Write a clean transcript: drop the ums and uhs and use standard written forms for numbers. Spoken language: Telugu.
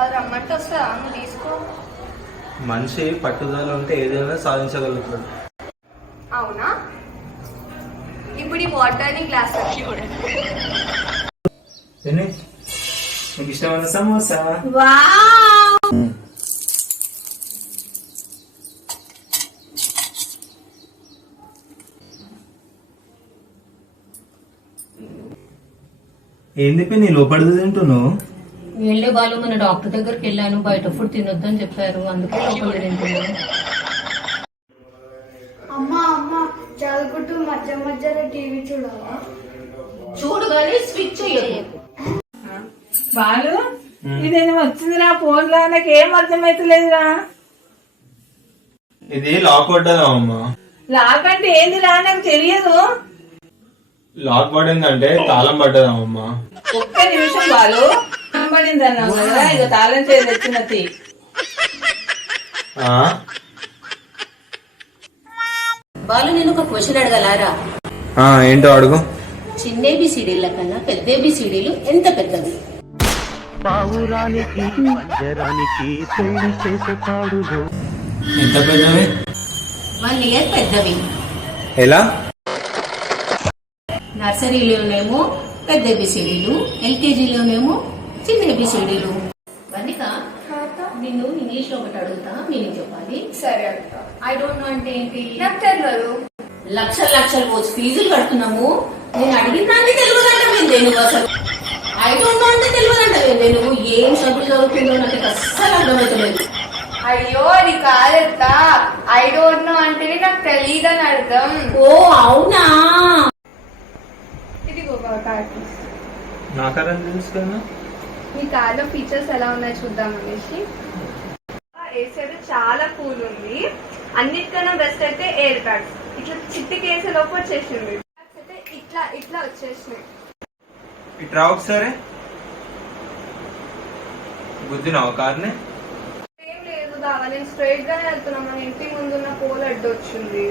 అది రమ్మంటే వస్తా, నువ్వు తీసుకో. మనిషి పట్టుదల ఉంటే ఏదైనా సాధించగలుగుతాడు. అవునా? ఇప్పుడు ఈ వాటర్ ని గ్లాస్ నీకు ఇష్టమైన సమోసా. ఏంది నీ లోపడిది తింటున్నావు? వెళ్ళే వాళ్ళు మన డాక్టర్ దగ్గరికి వెళ్ళాను, బయట ఫుడ్ తినొద్దని చెప్పారు, అందుకే లోపల తింటున్నాను. అమ్మా అమ్మా చదువుకుంటూ మధ్య మధ్యలో టీవీ చూడాలా? చూడు కానీ స్విచ్ చేయదు. బాలు ఇదేనా వచ్చిందిరా ఫోన్ లో, నాకేం అర్థమైతలేదురా. ఇది లాక్ పడ్డదా అమ్మా? లాక్ అంటే ఏందిరా, నాకు తెలియదు. లాక్ పడిందంటే తాళం పడ్డదా అమ్మా? ఒక్క నిమిషం బాలు, పడింది అన్నావు కదా, ఇక తాళం చేసి వచ్చినది. వాళ్ళు నేను ఒక క్వశ్చన్ అడగలారా? ఏంటో అడుగు. చిన్న ఏబిసిడీల కన్నా పెద్ద ఏబిసిడీలు ఎంత పెద్దవి? ఎంత పెద్దవి? 1 year పెద్దవి. ఎలా? నర్సరీలోనేమో పెద్ద ఏబిసిడీలు, ఎల్కేజీలోనేమో చిన్న ఏబిసిడీలు. వనిక నిన్ను ఇంగ్లీష్ లో ఒకటి అడుగుతా, మీనింగ్ చెప్పాలి. సరే అక్క. ఐ డోంట్ నో అంటే ఏంటి? నాకు తెలియదు. లక్షలు పోసి ఫీజులు కడుతున్నాము, నేను అడిగిన దాన్ని తెలియదంటే నువ్వు అసలు ఐ డోంట్ నో అంటే తెలియదంటే నువ్వు ఏం చదువు చదువుతుందో నాకు అస్సలు అర్థమవుతలేదు. అయ్యో అది కాదక్క, ఐ డోంట్ నో అంటేనే నాకు తెలియదని అర్థం. ఓ అవునా? ఇది కార్డ్. నాకరం తెలుసు కదా. మీ కార్ లో ఫీచర్స్ ఎలా ఉన్నాయి చూద్దాం అనేసి. ఏసీ చాలా కూల్ ఉంది. అన్నిటికన్నా బెస్ట్ అయితే ఎయిర్ బ్యాగ్స్. ఇట్లా చిట్టి కేసు లోపు వచ్చేసింది. అయితే ఇట్లా ఇట్లా వచ్చేసినాయి. ఇట్రా ఒకసారి. గుద్దినావు కార్ని? ఏం లేదు బాగా, నేను స్ట్రైట్ గానే వెళ్తున్నా. మన ఇంటి ముందున్న పోల్ అడ్డు వచ్చింది.